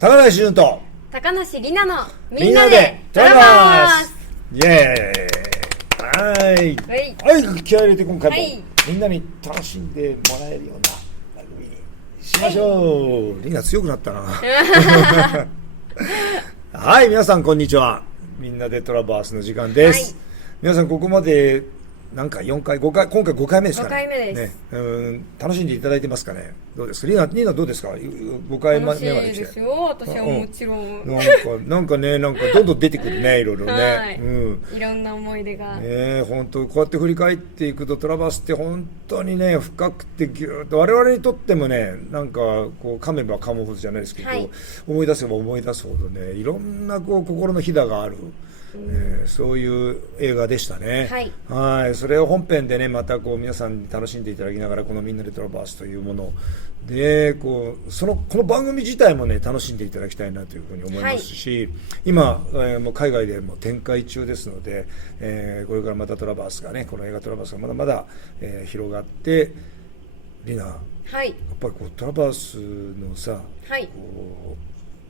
高梨潤と高梨里奈のみんなでトラバースイエーイはい気合い入れて今回もみんなに楽しんでもらえるような番組にしましょう。リナ強くなったなはい、皆さんこんにちは。みんなでトラバースの時間です、皆さんここまで何回4回5回今回5回目ですかね。5回目です、ね、楽しんでいただいてますかね。どうですかリナどうですか。5回目まで来て。楽しいですよ。私はもちろん、なんかどんどん出てくるね、いろいろね、いろんな思い出が本当こうやって振り返っていくとトラバースって本当にね深くてぎゅーっと我々にとってもねなんかこう噛めば噛むほどじゃないですけど、思い出せば思い出すほどねいろんなこう心のひだがあるそういう映画でしたね。はい、それを本編でねまたこう皆さんに楽しんでいただきながらこのみんなでトラバースというものでこの番組自体もね楽しんでいただきたいなというふうに思いますし、今、もう海外でも展開中ですので、これからまたトラバースがねこの映画トラバースがまだまだ、広がってリナ、やっぱりこうトラバースのさ、こう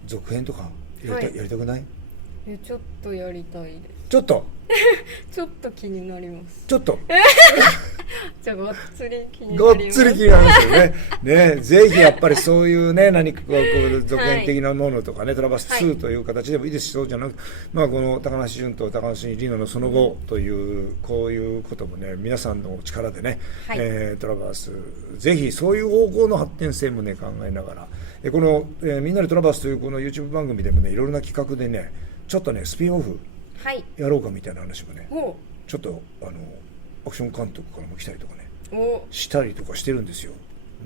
続編とかやりたくない？ちょっとやりたいです。ちょっとちょっと気になります。ちょっとがっつり気になります。がっつり気になりますよね。ね、ぜひやっぱりそういうね何かこう続編的なものとかね、トラバース2という形でもいいですし、そうじゃなくて、この高梨潤と高梨里奈のその後というこういうこともね皆さんの力でね、トラバースぜひそういう方向の発展性もね考えながら、この、みんなでトラバースというこの YouTube 番組でもねいろいろな企画でねちょっとねスピンオフやろうかみたいな話もね、ちょっとアクション監督からも来たりとかねしたりとかしてるんですよ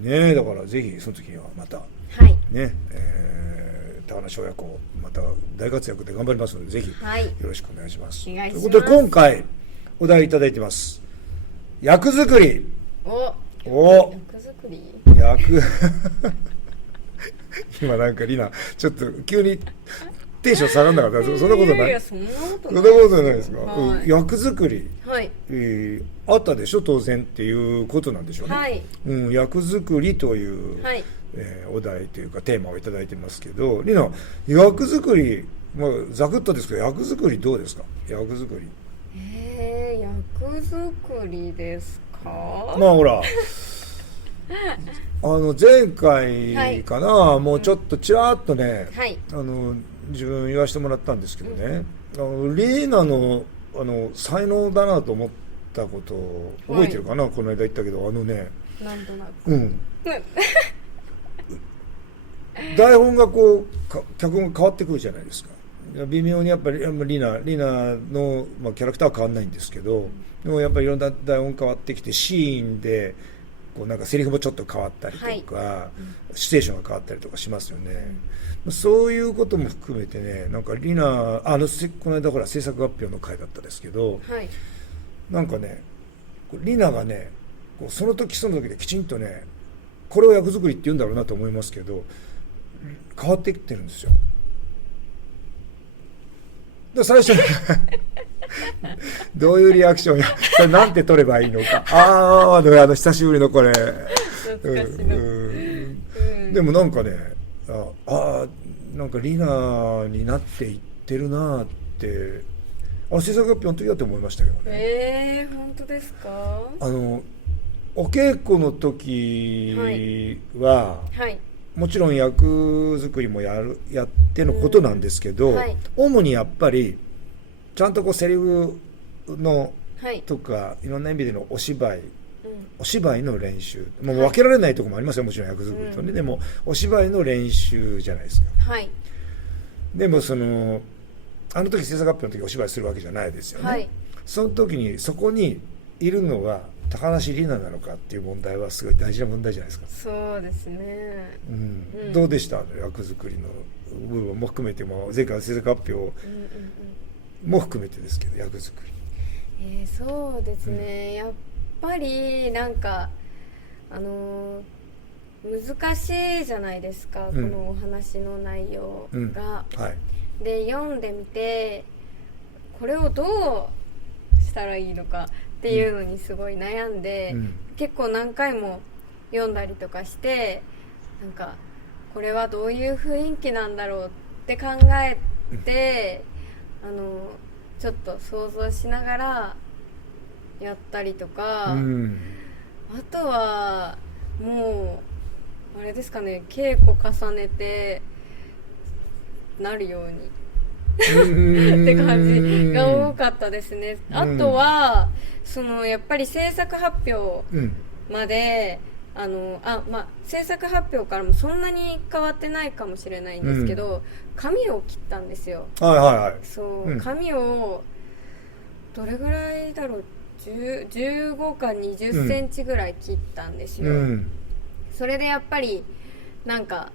ね。だからぜひその時にはまた、ね、高梨親子また大活躍で頑張りますのでぜひよろしくお願いします。ということで今回お題いただいてます。役作り。役作り今なんかリナちょっと急にテンション下がんなかった。そんなことない。そんなことないですか。役作り、あったでしょ当然っていうことなんでしょうね。役作りという、お題というかテーマをいただいてますけど、リナ役作り、ざくっとですけど役作りどうですか。役作り。役作りですか。ほら。前回かな、もうちょっとちらっとね、自分言わせてもらったんですけどね、リーナの才能だなと思ったことを覚えてるかな、この間言ったけどなんとなく台本がこう脚本が変わってくるじゃないですか。微妙にやっぱりリナの、キャラクターは変わんないんですけど、でもやっぱりいろんな台本変わってきてシーンでこうなんかセリフもちょっと変わったりとか、シチュエーションが変わったりとかしますよね。そういうことも含めてね、なんかリナこの間ほら制作発表の回だったですけど、なんかねリナがねこうその時できちんとねこれを役作りって言うんだろうなと思いますけど変わってきてるんですよ。で最初にどういうリアクションそれなんて取ればいいのか久しぶりのこれでもなんかねなんかリナになっていってるなって制作発表の時だって思いましたけどね。本当ですか。お稽古の時は、もちろん役作りもやってのことなんですけど、主にやっぱりちゃんとこうセリフのとかいろんな意味でのお芝居の練習もう分けられないところもありますよもちろん役作りとね、でもお芝居の練習じゃないですか。でもあの時制作発表の時お芝居するわけじゃないですよね。その時にそこにいるのは高梨里奈なのかっていう問題はすごい大事な問題じゃないですか。そうですね、どうでした役作りの部分も含めても前回の制作発表も含めてですけど役作り、そうですね、やっぱりなんか難しいじゃないですか、このお話の内容が、で読んでみてこれをどうしたらいいのかっていうのにすごい悩んで、結構何回も読んだりとかしてなんかこれはどういう雰囲気なんだろうって考えて、ちょっと想像しながらやったりとか、あとはもうあれですかね、稽古重ねてなるようにって感じが多かったですね。あとはやっぱり制作発表まで、制作発表からもそんなに変わってないかもしれないんですけど、髪を切ったんですよ。そう、髪をどれぐらいだろう、15か20センチぐらい切ったんですよ。それでやっぱりなんか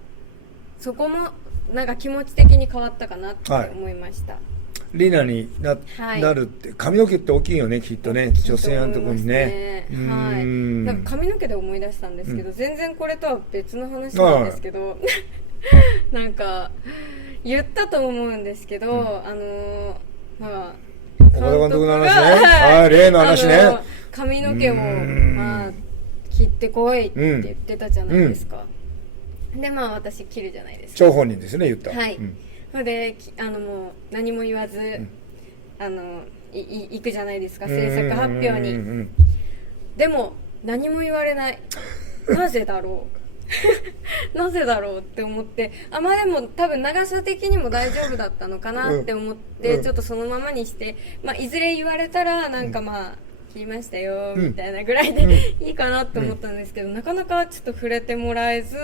そこもなんか気持ち的に変わったかなって思いました。リナに なるって髪の毛って大きいよね、きっとね、女性のところにね。なんか髪の毛で思い出したんですけど、全然これとは別の話なんですけどなんか言ったと思うんですけど、岡田監督の話ね、例の話ね、髪の毛を切ってこいって言ってたじゃないですか。で私切るじゃないですか。張本人ですね、言った。でもう何も言わず、行くじゃないですか、制作発表に。でも何も言われない。なぜだろうなぜだろうって思って、でも多分長さ的にも大丈夫だったのかなって思って、ちょっとそのままにして、いずれ言われたらなんか切りましたよみたいなぐらいでいいかなって思ったんですけど、なかなかちょっと触れてもらえず、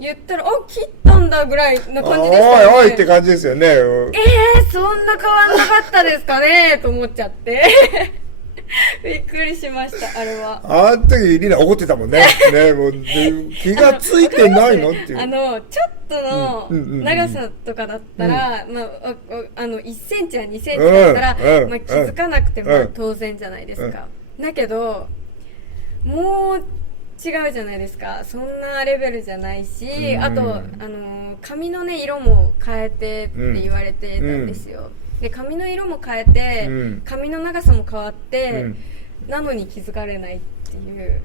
言ったら切ったんだぐらいな感じでしたね。おいって感じですよね。そんな変わんなかったですかねと思っちゃってびっくりしました、あれは。あの時リナ怒ってたもんね。もう気がついてないのっていう。ちょっとの長さとかだったら、1センチや2センチだったら、気づかなくても当然じゃないですか。だけどもう違うじゃないですか。そんなレベルじゃないし、あと髪のね色も変えてって言われてたんですよ。で髪の色も変えて、髪の長さも変わって、なのに気づかれないっていう。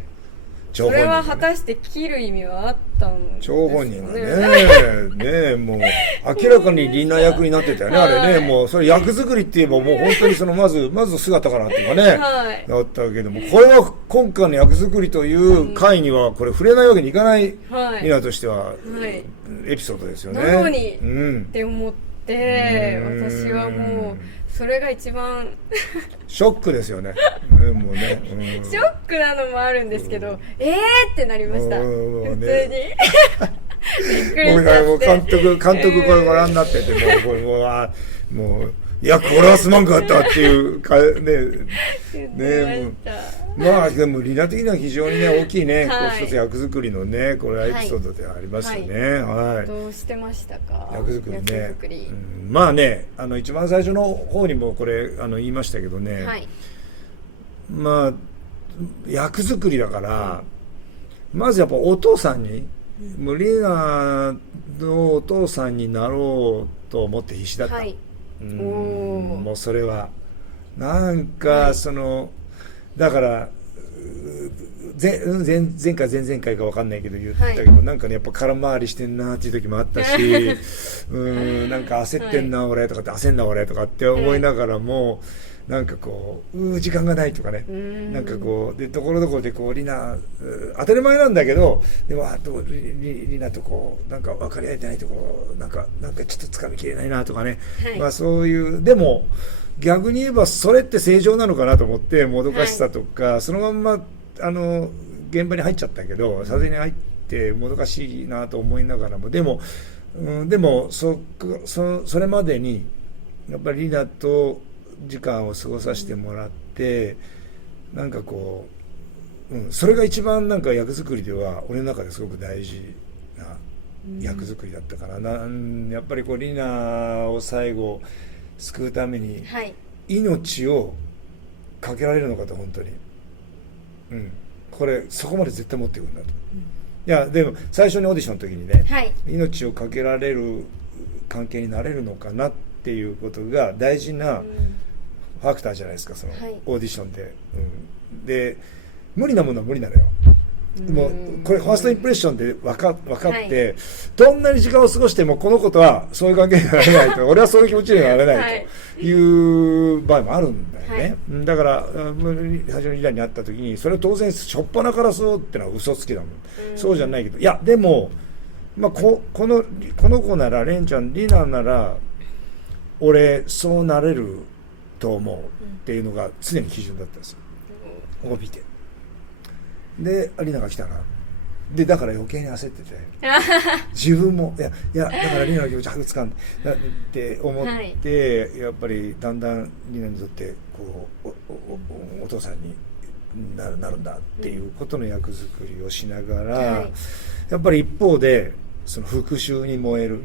それは果たして切る意味はあったんですかね。張本人がねもう明らかにリナ役になってたよね、あれね。もうそれ役作りって言えばもう本当にまず姿からっていうかね、だったけども、これは今回の役作りという回にはこれ触れないわけにいかない、リナとしてはエピソードですよね。なのにって思って、私はもうそれが一番ショックですよね。もうね、ショックなのもあるんですけど、ってなりました。普通にびっくりしちゃって。もう監督これご覧になってて、もういやこれはすまんかったっていうかね。でもリナ的には非常にね大きいね、一つ役作りのねこれはエピソードでありますよね。どうしてましたか、役作りね。一番最初の方にもこれ言いましたけどね、役作りだから、まずやっぱお父さんに、リナのお父さんになろうと思って必死だった。もうそれはなんかだから前回前々回か分かんないけど言ったけど、なんかねやっぱ空回りしてんなっていう時もあったしなんか焦ってんな俺とかって焦んな俺とかって思いながらも、なんかこう時間がないとかね、なんかこうでところどころでこうリナ当たり前なんだけど、でもリナとこうなんか分かり合えてないところなんかちょっと掴みきれないなとかね、そういうでも逆に言えばそれって正常なのかなと思って、もどかしさとか、そのまんま現場に入っちゃったけど、撮影に入ってもどかしいなと思いながらも、でもそれまでにやっぱりリナと時間を過ごさせてもらって、なんかこう、それが一番なんか役作りでは俺の中ですごく大事な役作りだったかな。やっぱりこうリナを最後救うために命をかけられるのかと、本当に、これそこまで絶対持っていくんだと、いやでも最初にオーディションの時にね、命をかけられる関係になれるのかなっていうことが大事なファクターじゃないですか、そのオーディションで、で無理なものは無理なのよ。もうこれファーストインプレッションで分かって、どんなに時間を過ごしてもこの子とはそういう関係になれないと俺はそういう気持ちにはなれないという場合もあるんだよね、だから最初にリナに会った時にそれを当然初っ端からそうってのは嘘つきだもん、そうじゃないけど、いやでも、この子ならレンちゃんリナなら俺そうなれると思うっていうのが常に基準だったんですよ、ここ見て。でリナが来たなで、だから余計に焦ってて自分もいやだからリナの気持ちはぐつかんって思って、やっぱりだんだんリナにとってこう お父さんになるんだっていうことの役作りをしながら、やっぱり一方でその復讐に燃える、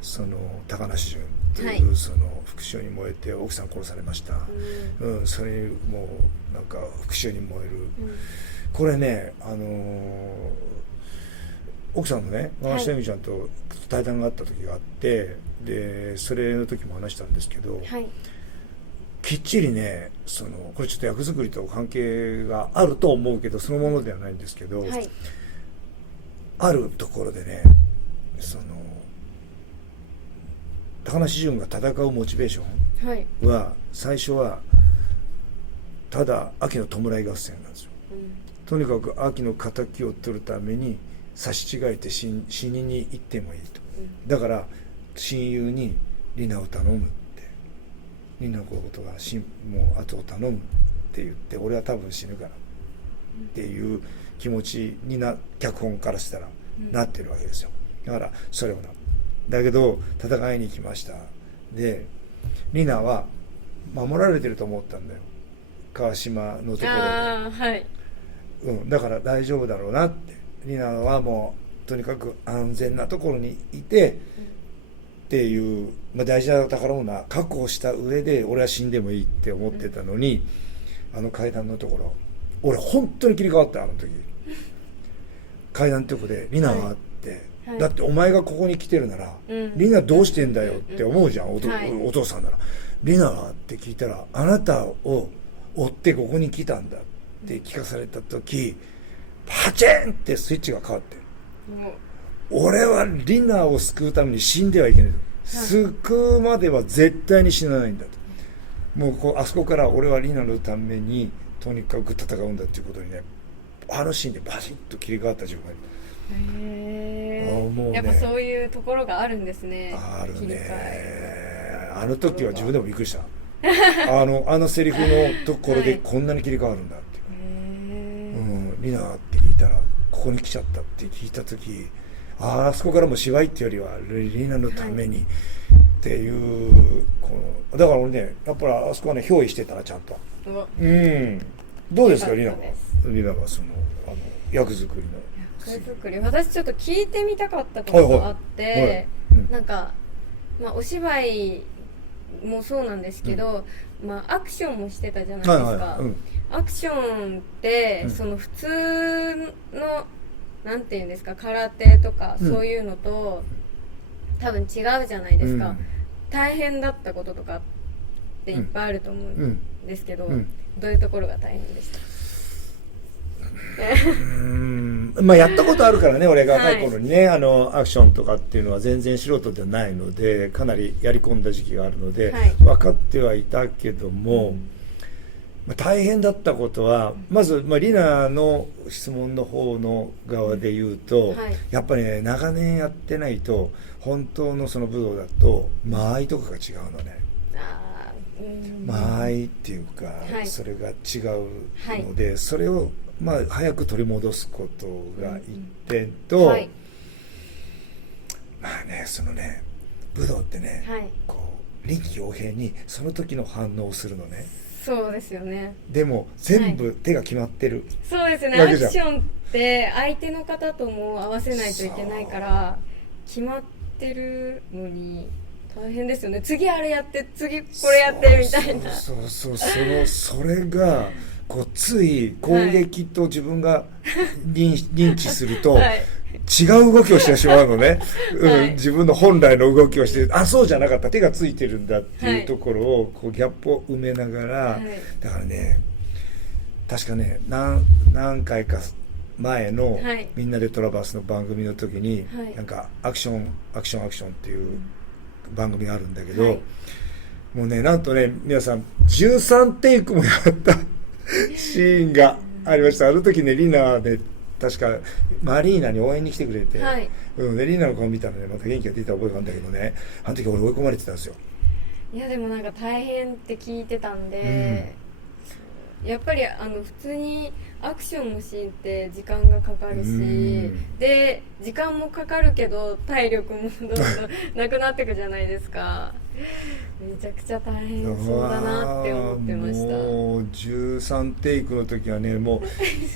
その高梨純っていうその復讐に燃えて奥さん殺されました、それにもうなんか復讐に燃える、これね、奥さんのね長下由美ちゃんと対談があった時があって、でそれの時も話したんですけど、きっちりねこれちょっと役作りと関係があると思うけどそのものではないんですけど、あるところでね高梨純が戦うモチベーションは、最初はただ秋の弔い合戦なんですよ、とにかく秋の敵を取るために差し違えて死にに行ってもいいと、だから親友にリナを頼むって、リナのことがもう後を頼むって言って、俺は多分死ぬからっていう気持ちに脚本からしたらなってるわけですよ。だからそれをだけど戦いに行きました。でリナは守られてると思ったんだよ、川島のところで、だから大丈夫だろうなって。リナはもうとにかく安全なところにいてっていう、大事な宝物確保した上で俺は死んでもいいって思ってたのに、階段のところ俺本当に切り替わった。あの時階段のとこでリナはって、だってお前がここに来てるなら、リナどうしてんだよって思うじゃん、お父さんなら。リナはって聞いたら、あなたを追ってここに来たんだって聞かされた時、パチンってスイッチが変わって、俺はリナを救うために死んではいけない、救うまでは絶対に死なないんだと。もうあそこから俺はリナのためにとにかく戦うんだっていうことにね、あのシーンでバシッと切り替わった自分がいる。やっぱそういうところがあるんですね。あるね。あの時は自分でもびっくりしたあのセリフのところでこんなに切り替わるんだって、リナって聞いたらここに来ちゃったって聞いた時、あそこからも芝居っていうよりはリナのためにっていう、だから俺ね、やっぱりあそこはね憑依してたらちゃんと。どうですかリナはその役作りの私ちょっと聞いてみたかったことがあって、なんか、お芝居もそうなんですけど、アクションもしてたじゃないですか。アクションって、その普通のなんていうんですか、空手とかそういうのと、多分違うじゃないですか、大変だったこととかっていっぱいあると思うんですけど、どういうところが大変でした？やったことあるからね、俺が若い頃にね、アクションとかっていうのは全然素人ではないので、かなりやり込んだ時期があるので、分かってはいたけども、大変だったことはまず、リナの質問の方の側で言うと、やっぱりね、長年やってないと本当のその武道だと間合いとかが違うのね。間合いっていうか、それが違うので、それを早く取り戻すことが一点と、そのね、武道ってね、臨機応変にその時の反応をするのね。そうですよね。でも全部手が決まってる、そうですね。アクションって相手の方とも合わせないといけないから決まってるのに大変ですよね。次あれやって次これやってみたいな。それがつい攻撃と自分が認知すると、違う動きをしてしまうのね、自分の本来の動きをして、そうじゃなかった、手がついてるんだっていうところをギャップを埋めながら、だからね、確かね何回か前のはい、みんなでトラバースの番組の時に、はい、なんかアクションっていう番組があるんだけど、はい、もうね、なんとね、皆さん13テイクもやったシーンがありました。あの時ね、リナで確かマリーナに応援に来てくれて、はい、でリナの顔見たらね、また元気が出た覚えがあるんだけどね、あの時俺追い込まれてたんですよ。いやでもなんか大変って聞いてたんで、やっぱり普通にアクションのシーンって時間がかかるし、で時間もかかるけど体力もどんどんなくなっていくじゃないですか。めちゃくちゃ大変そうだなって思ってました。もう13テイクの時はね、も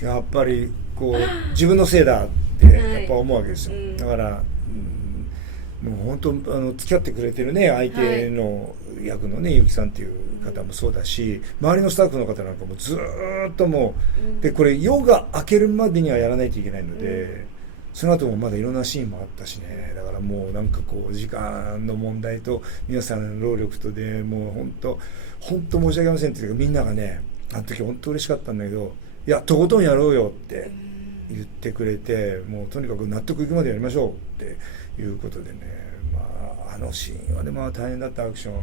うやっぱりこう自分のせいだってやっぱ思うわけですよ、だから、もう本当付き合ってくれてるね相手の役のね、ゆきさんっていう方もそうだし、周りのスタッフの方なんかもずーっともう、でこれ夜が明けるまでにはやらないといけないので、その後もまだいろんなシーンもあったしね、だからもうなんかこう時間の問題と皆さんの労力とでもう本当申し訳ありませんっていうか、みんながねあの時本当嬉しかったんだけど、いやとことんやろうよって言ってくれて、もうとにかく納得いくまでやりましょうっていうことでね、あのシーンはでも大変だった。アクション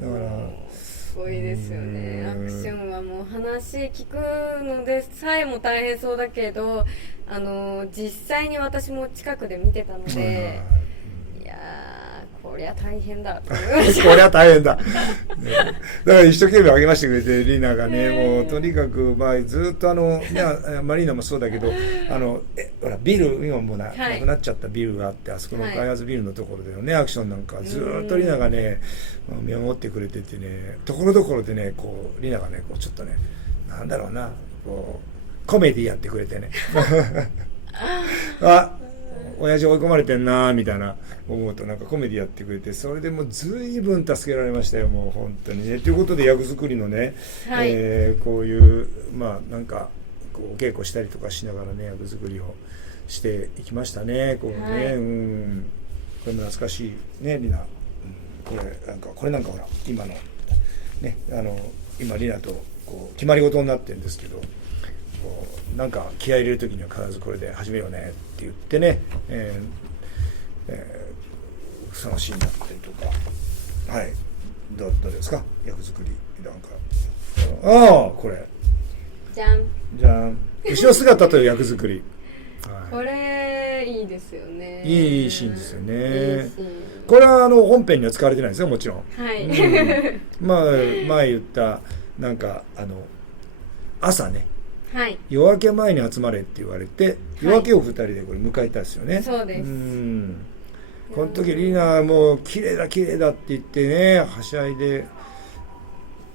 だからすごいですよね。アクションはもう話聞くのでさえも大変そうだけど、実際に私も近くで見てたので、いやーこりゃ大変だと思いましたこりゃ大変だ、ね、だから一生懸命励ましてくれて、リナがね、もうとにかく、ずっとマリーナもそうだけど、ほらビル今もうなくなっちゃったビルがあって、あそこの開発ビルのところでのね、アクションなんかずっとリナがね見守ってくれててね、ところどころでねこうリナがねこうちょっとね、なんだろうな、こうコメディやってくれてねあ、親父追い込まれてんなみたいな思うと、なんかコメディやってくれて、それでもう随分助けられましたよ、もう本当にね。ということで役作りのね、はい、こういうなんかこうお稽古したりとかしながらね、役作りをしていきましたね。こうね、これも懐かしいね、リナ、これなんかほら今のね、今リナとこう決まり事になってるんですけど、なんか気合い入れるときには必ずこれで始めようねって言ってね、そのシーンだったりとか、はい、どうですか、役作りなんか、これじゃん後ろ姿という役作り、はい、これいいですよね。いいシーンですよね。これは本編には使われてないですよ、もちろん。はい、前言ったなんか朝ね、はい、夜明け前に集まれって言われて、夜明けを2人でこれ迎えたんですよね。そうです。この時リーナはもう綺麗だって言ってね、はしゃいで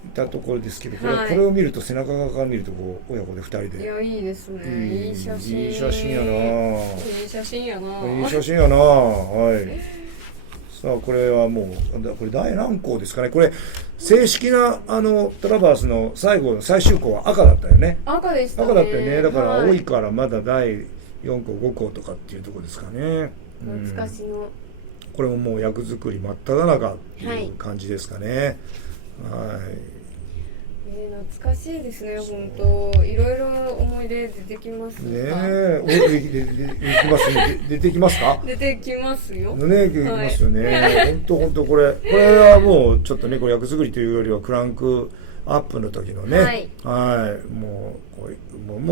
いたところですけど、これを見ると、背中側から見るとこう親子で2人で、いやいいですね、いい写真やな、いい写真やな、はい。さあこれはもうこれ第何項ですかね。これ正式なトラバースの最終項は赤だったよね。赤でしたね。赤だったよね。だから青いからまだ第4項5項とかっていうところですかね。懐かしの、これももう役作り真っ只中っていう感じですかね。はい、懐かしいですね、本当。いろいろ思い出出てきますね。出てきますか？出てきますよ。出てきますよね。本当これはもうちょっとね、これ役作りというよりはクランクアップの時のね、はい、も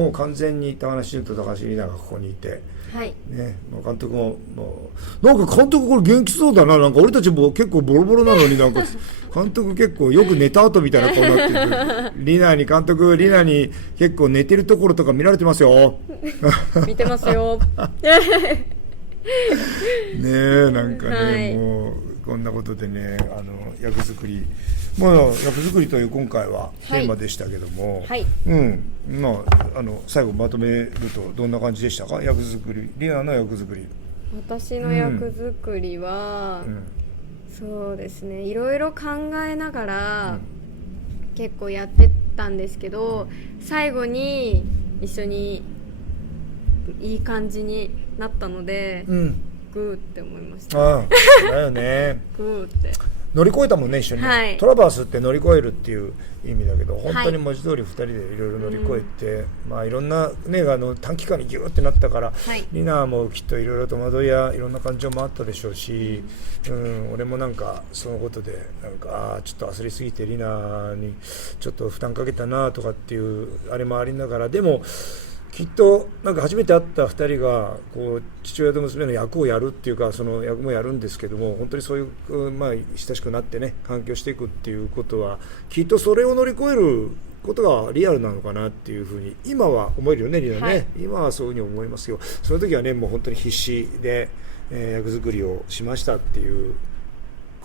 う完全に高梨純と高橋里奈がここにいて。はいね、監督もなんか監督これ元気そうだな、なんか俺たちも結構ボロボロなのに、なんか監督結構よく寝た後みたいな顔になってる監督リナに結構寝てるところとか見られてますよ見てますよねえ、なんかね、もうこんなことでね、役作り役作りという今回はテーマでしたけども、最後まとめるとどんな感じでしたか？役作り、リナの役作り。私の役作りは、そうですね、いろいろ考えながら、結構やってたんですけど、最後に一緒にいい感じになったので、グーって思いました。だよねグーって乗り越えたもんね、一緒に、はい、トラバースって乗り越えるっていう意味だけど、本当に文字通り2人でいろいろ乗り越えて、まあ、いろんな、ね、短期間にギューってなったから、リナもきっといろいろ戸惑いやいろんな感情もあったでしょうし、俺もなんかそのことでなんかちょっと焦りすぎてリナにちょっと負担かけたなとかっていうあれもありながら、でもきっとなんか初めて会った2人がこう父親と娘の役をやるっていうか、その役もやるんですけども、本当にそういう、まあ、親しくなってね環境していくっていうことはきっとそれを乗り越えることがリアルなのかなっていうふうに今は思えるよね、リナね、はい、今はそういうふうに思いますよ。その時はねもう本当に必死で、役作りをしましたっていう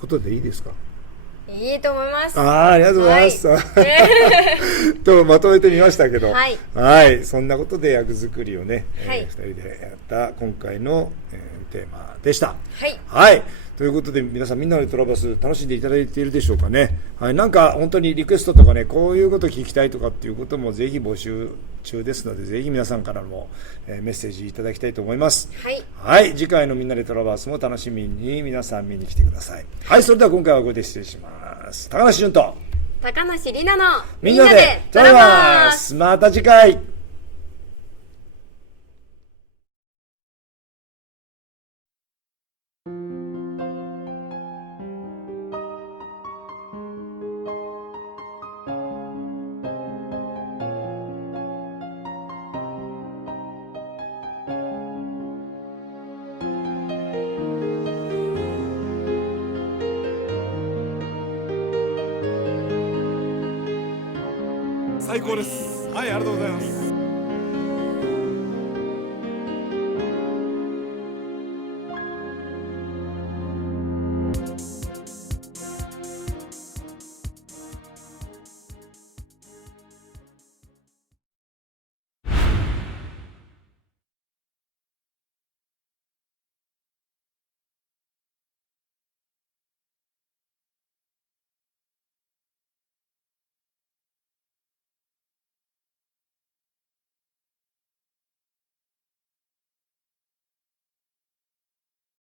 ことでいいですか？いいと思います。ありがとうございます、はい、とまとめてみましたけど、はい、そんなことで役作りをね、2人でやった今回の、テーマでした。はい、ということで皆さんみんなでトラバス楽しんでいただいているでしょうかね。はい、なんか本当にリクエストとかね、こういうこと聞きたいとかっていうこともぜひ募集中ですので、ぜひ皆さんからも、メッセージいただきたいと思います。はい、次回のみんなでトラバスも楽しみに皆さん見に来てください。はい、それでは今回はこれで失礼します。高梨純と高梨里奈のみんなでトラバス、また次回。最高です。はい、ありがとうございます。